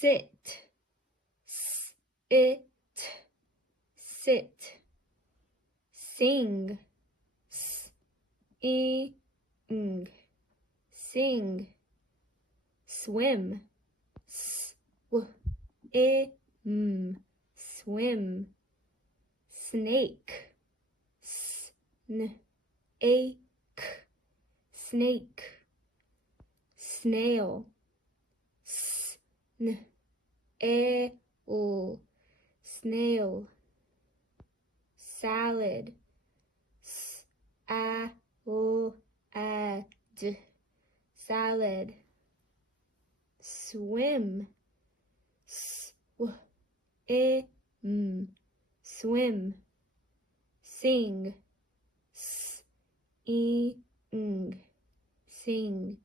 sit, sit, sit. Sing, sing, sing. Swim, swim, swim. Snake, snake, snake. Snail, snail, snail. Salad, salad, salad. Swim, swim, swim. Sing, sing, sing.